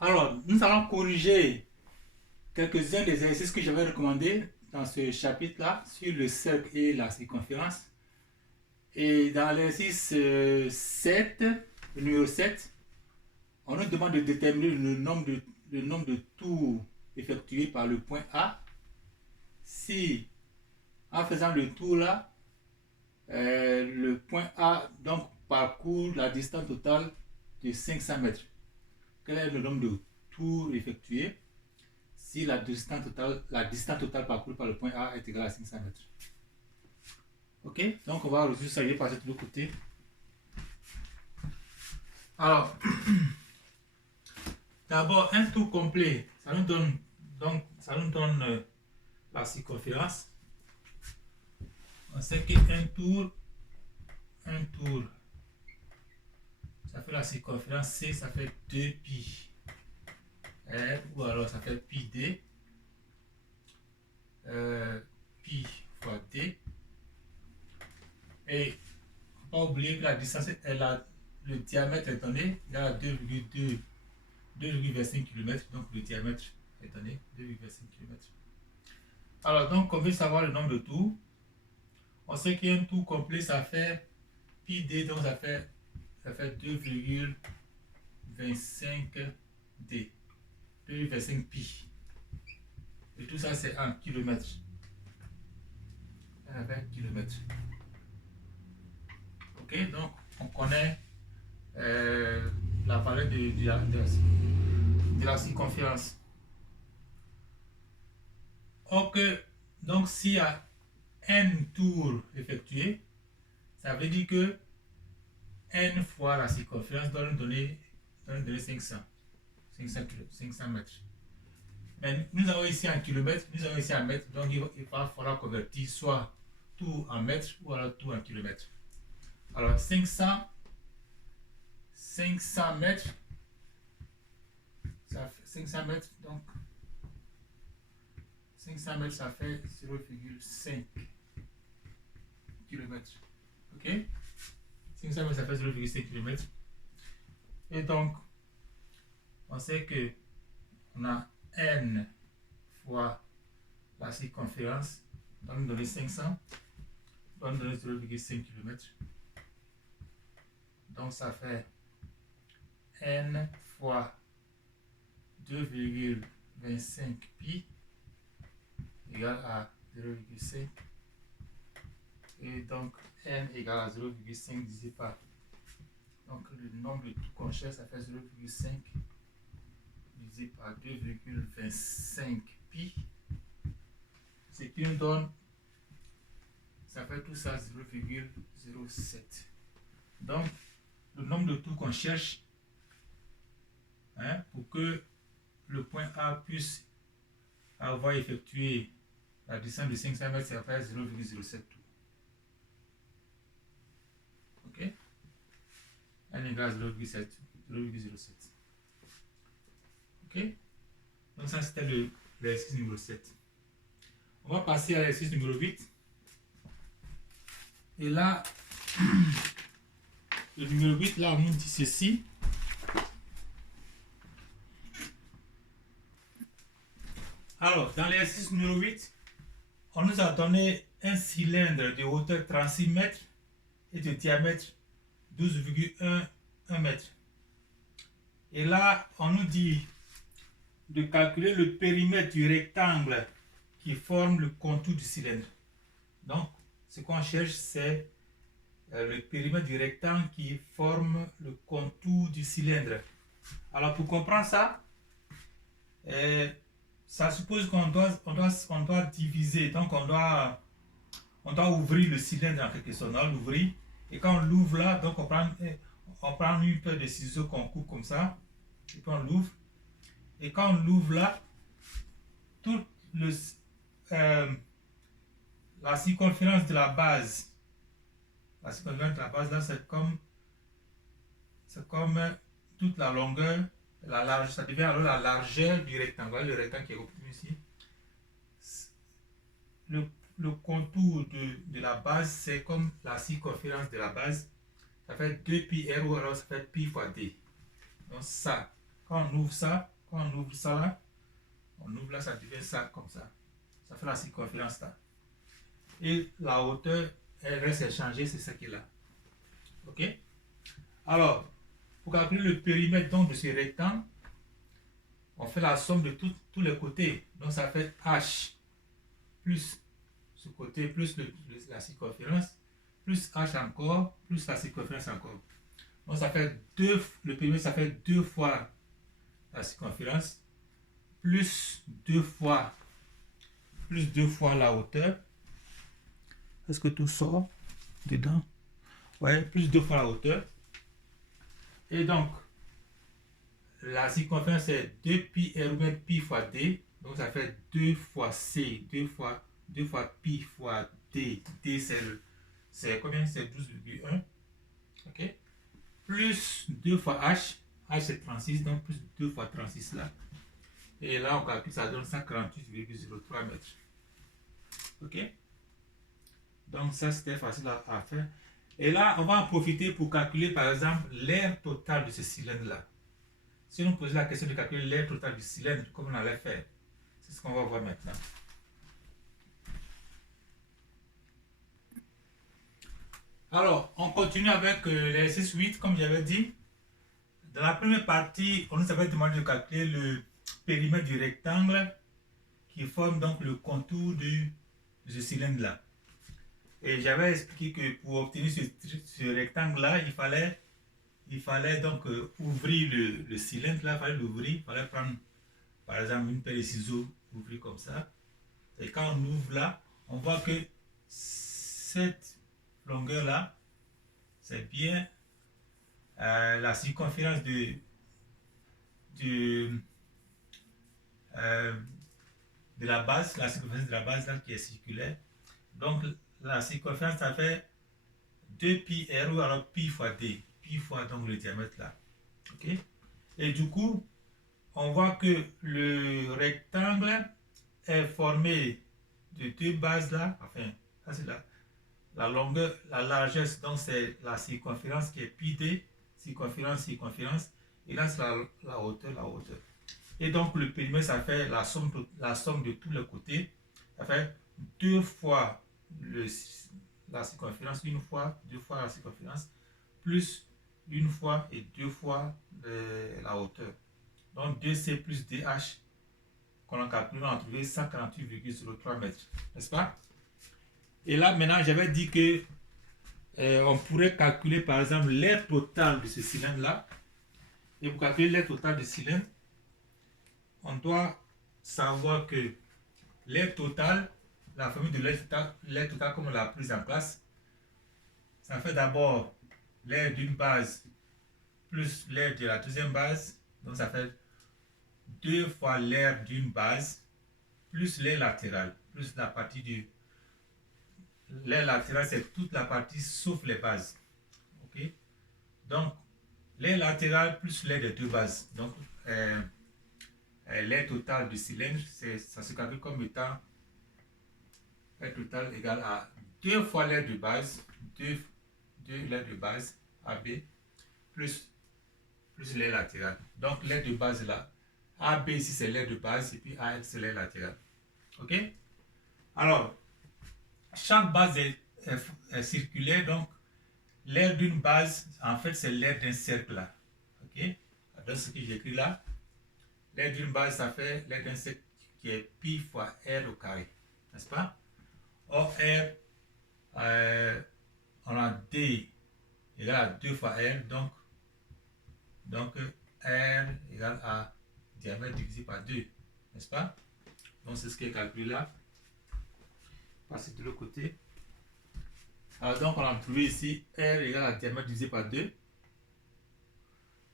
Alors, nous allons corriger quelques-uns des exercices que j'avais recommandés dans ce chapitre-là sur le cercle et la circonférence. Et dans l'exercice 7, le numéro 7, on nous demande de déterminer le nombre de tours effectués par le point A si, en faisant le tour là, le point A donc parcourt la distance totale de 500 mètres. Quel est le nombre de tours effectués si la distance totale parcourue par le point A est égale à 500 mètres? Ok, donc on va résoudre ça, je vais passer de l'autre côté. Alors, d'abord, un tour complet, ça nous donne, la circonférence. On sait qu'un tour, ça fait la circonférence C, ça fait 2 pi R, ou alors ça fait pi D, pi fois D. Et il ne faut pas oublier que la distance le diamètre est donné, il y a 2,25 km, donc le diamètre est donné 2,5 km. Alors, donc, on veut savoir le nombre de tours. On sait qu'un tour complet, ça fait pi d, donc ça fait 2,25 d, 2,25 pi. Et tout ça, c'est en kilomètres. Avec kilomètres. Ok, donc on connaît la valeur de la circonférence. Ok, donc s'il y a n tours effectués, ça veut dire que n fois la circonférence doit nous donner 500 mètres. Mais nous avons ici en kilomètres, nous avons ici en mètres, donc il va falloir convertir soit tout en mètres ou alors tout en kilomètres. Alors 500 mètres, ça fait 500 mètres, donc 500 mètres ça fait 0,5 km. Ok, 500 mètres ça fait 0,5 km. Et donc on sait que on a n fois la circonférence, donc nous donner 500, donc nous donner 0,5 km. Donc ça fait n fois 2,25 pi égale à 0,5. Et donc n égale à 0,5 divisé par, donc le nombre de tout qu'on cherche, ça fait 0,5 divisé par 2,25 pi, ce qui nous donne, ça fait tout ça 0,07. Donc le nombre de tours qu'on cherche, pour que le point A puisse avoir effectué la distance de 500 mètres, ça fait 0,07 tours. Ok, n égale à 0,07. Ok, donc ça c'était l'exercice numéro 7. On va passer à l'exercice numéro 8. Et là, le numéro 8, là, on nous dit ceci. Alors, dans l'exercice numéro 8, on nous a donné un cylindre de hauteur 36 mètres et de diamètre 12,1 mètres. Et là, on nous dit de calculer le périmètre du rectangle qui forme le contour du cylindre. Donc, ce qu'on cherche, c'est le périmètre du rectangle qui forme le contour du cylindre. Alors, pour comprendre ça, ça suppose qu'on doit diviser. Donc, on doit ouvrir le cylindre en quelque sorte. On doit l'ouvrir. Et quand on l'ouvre là, donc on prend une paire de ciseaux qu'on coupe comme ça. Et puis on l'ouvre. Et quand on l'ouvre là, toute la circonférence de la base, là, c'est comme toute la longueur, la largeur, ça devient alors la largeur du rectangle. Voilà le rectangle qui est occupé ici. Le contour de la base, c'est comme la circonférence de la base. Ça fait 2 pi r ou alors ça fait pi fois d. Donc ça, quand on ouvre ça, là, on ouvre là, ça devient ça comme ça. Ça fait la circonférence là. Et la hauteur, elle reste inchangée, c'est ça qui est là. Ok? Alors, pour calculer le périmètre donc, de ce rectangle, on fait la somme de tous les côtés. Donc ça fait H plus ce côté, plus la circonférence, plus H encore, plus la circonférence encore. Donc ça fait le périmètre, ça fait 2 fois la circonférence, plus 2 fois la hauteur. Est-ce que tout sort dedans? Ouais, plus 2 fois la hauteur. Et donc, la circonférence est 2 pi r ou pi fois d. Donc ça fait 2 fois c, 2 fois pi fois d. D c'est combien? C'est 12,1. Ok? Plus 2 fois h. H c'est 36, donc plus 2 fois 36 là. Et là on calcule, ça donne 148,03 mètres. Ok? Donc ça c'était facile à faire. Et là on va en profiter pour calculer par exemple l'aire totale de ce cylindre là. Si on nous posait la question de calculer l'aire totale du cylindre, comment on allait faire? C'est ce qu'on va voir maintenant. Alors, on continue avec l'exercice 8, comme j'avais dit. Dans la première partie, on nous avait demandé de calculer le périmètre du rectangle qui forme donc le contour de ce cylindre-là. Et j'avais expliqué que pour obtenir ce rectangle-là, il fallait donc ouvrir le cylindre, là, il fallait l'ouvrir, il fallait prendre par exemple une paire de ciseaux, ouvrir comme ça. Et quand on ouvre là, on voit que cette longueur-là, c'est bien la circonférence de la base, la circonférence de la base là, qui est circulaire. Donc la circonférence, ça fait 2 pi r ou alors pi fois d, pi fois donc le diamètre là. Ok? Et du coup, on voit que le rectangle est formé de 2 bases là, enfin, ça c'est la longueur, la largesse, donc c'est la circonférence qui est pi d, circonférence, et là c'est la hauteur. Et donc le périmètre, ça fait la somme de tous les côtés, ça fait 2 fois la circonférence, 2 fois la circonférence, plus 1 fois et 2 fois la hauteur. Donc 2c plus dh, qu'on a calculé, on a trouvé 148,03 mètres, n'est-ce pas? Et là, maintenant, j'avais dit que on pourrait calculer, par exemple, l'aire totale de ce cylindre-là. Et pour calculer l'aire totale du cylindre, on doit savoir que l'aire totale, la formule de l'aire totale comme on l'a prise en classe, ça fait d'abord l'aire d'une base plus l'aire de la deuxième base. Donc ça fait 2 fois l'aire d'une base plus l'aire latérale, plus la partie du... L'aire latérale, c'est toute la partie sauf les bases. Ok? Donc, l'aire latérale plus l'aire des 2 bases. Donc, l'aire totale du cylindre, ça se calcule comme étant l'aire totale égale à 2 fois l'aire de base, 2 l'aire de base, AB, plus l'aire latérale. Donc, l'aire de base là, AB ici c'est l'aire de base, et puis AL c'est l'aire latérale. Ok? Alors, chaque base est circulaire, donc l'aire d'une base, en fait, c'est l'aire d'un cercle là. Ok? Donc, ce que j'écris là, l'aire d'une base, ça fait l'aire d'un cercle qui est pi fois r au carré. N'est-ce pas? Or, r, on a d égale à 2 fois r, donc r égale à diamètre divisé par 2. N'est-ce pas? Donc, c'est ce qui est calculé là. Passer de l'autre côté. Alors, donc, on a trouvé ici R égale à diamètre divisé par 2.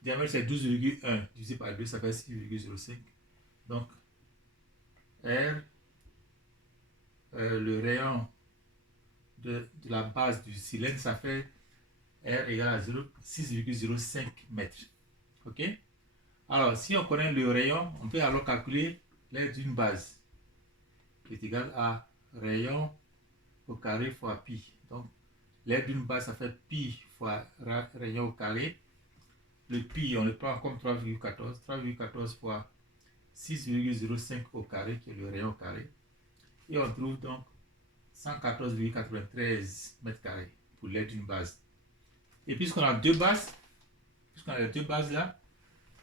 Diamètre, c'est 12,1 divisé par 2, ça fait 6,05. Donc, R, le rayon de la base du cylindre, ça fait R égale à 6,05 mètres. Ok? Alors, si on connaît le rayon, on peut alors calculer l'aire d'une base, qui est égal à rayon au carré fois pi. Donc, l'aire d'une base, ça fait pi fois rayon au carré. le pi, on le prend comme 3,14. 3,14 fois 6,05 au carré, qui est le rayon carré. Et on trouve donc 114,93 mètres carrés pour l'aire d'une base. Et puisqu'on a deux bases, les deux bases là,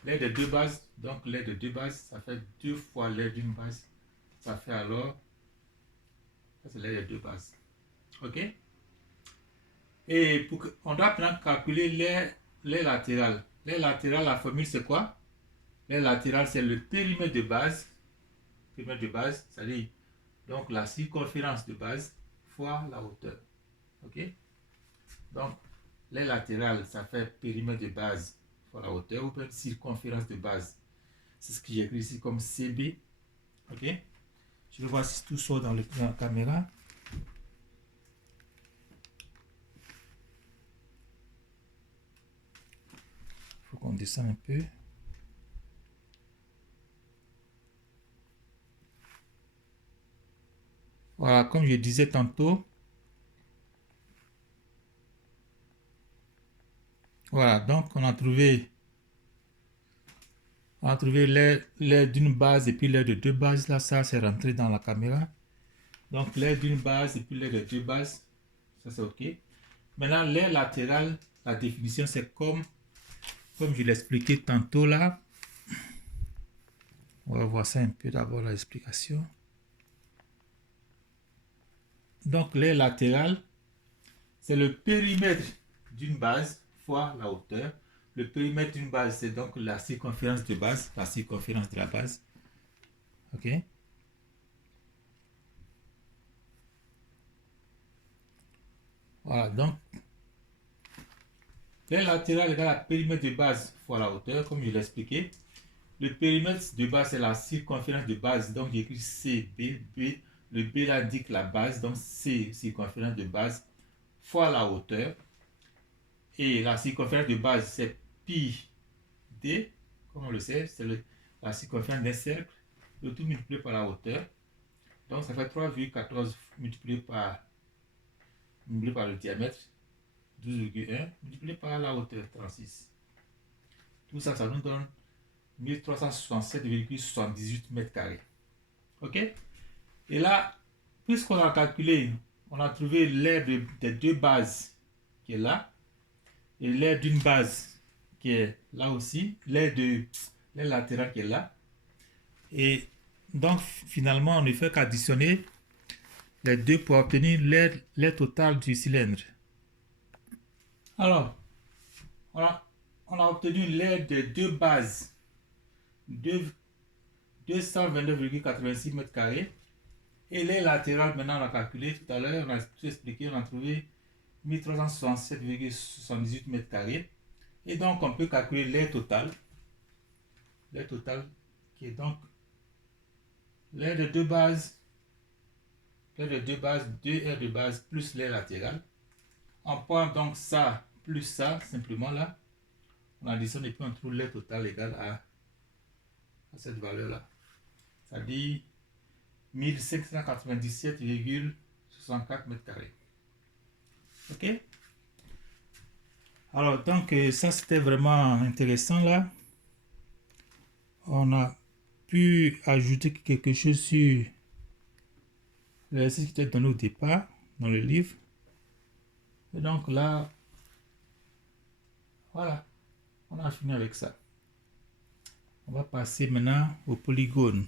l'aire de deux bases, donc l'aire de deux bases, ça fait 2 fois l'aire d'une base. Ça fait alors, ça c'est l'aire de deux bases. Ok? Et on doit maintenant calculer l'aire latérale. L'aire latérale, la formule c'est quoi? L'aire latérale c'est le périmètre de base. Périmètre de base, c'est-à-dire donc la circonférence de base fois la hauteur. Ok? Donc, l'aire latérale, ça fait périmètre de base fois la hauteur, ou bien circonférence de base. C'est ce que j'ai écrit ici comme CB. Ok? Je vais voir si tout sort dans la caméra. Il faut qu'on descende un peu. Voilà, comme je disais tantôt. Voilà, donc on a trouvé l'aire d'une base et puis l'aire de deux bases. Là, ça c'est rentré dans la caméra. Donc l'aire d'une base et puis l'aire de deux bases. Ça c'est OK. Maintenant, l'aire latérale, la définition c'est comme je l'expliquais tantôt là. On va voir ça un peu d'abord l'explication. Donc l'aire latérale, c'est le périmètre d'une base fois la hauteur. Le périmètre d'une base, c'est donc la circonférence de base, la circonférence de la base. OK? Voilà, donc l'aire latérale égale à périmètre de base fois la hauteur, comme je l'ai expliqué. Le périmètre de base, c'est la circonférence de base. Donc, j'écris CB. Le B là indique la base. Donc, C, circonférence de base, fois la hauteur. Et la circonférence de base, c'est pi D. Comme on le sait, c'est la circonférence d'un cercle. Le tout multiplié par la hauteur. Donc, ça fait 3,14 multiplié par le diamètre, 12,1, multiplié par la hauteur, 36. Tout ça, ça nous donne 1367,78 mètres carrés. OK? Et là, puisqu'on a calculé, on a trouvé l'aire des deux bases qui est là, et l'aire d'une base qui est là aussi, l'aire latérale qui est là. Et donc, finalement, on ne fait qu'additionner les deux pour obtenir l'aire totale du cylindre. Alors, on a obtenu l'aire des deux bases, 229,86 mètres carrés. Et l'aire latérale, maintenant, on a calculé tout à l'heure, on a tout expliqué, on a trouvé 1367,78 mètres carrés. Et donc, on peut calculer l'aire totale. L'aire totale, qui est donc l'aire de deux bases, deux aires de base plus l'aire latérale. On prend donc ça plus ça, simplement là. On additionne et puis on trouve l'aire totale égale à cette valeur-là. C'est-à-dire 1597,64 mètres carrés. OK? Alors, donc, ça c'était vraiment intéressant là. On a pu ajouter quelque chose sur l'exercice qui était donné au départ dans le livre. Et donc là, voilà, on a fini avec ça. On va passer maintenant au polygone.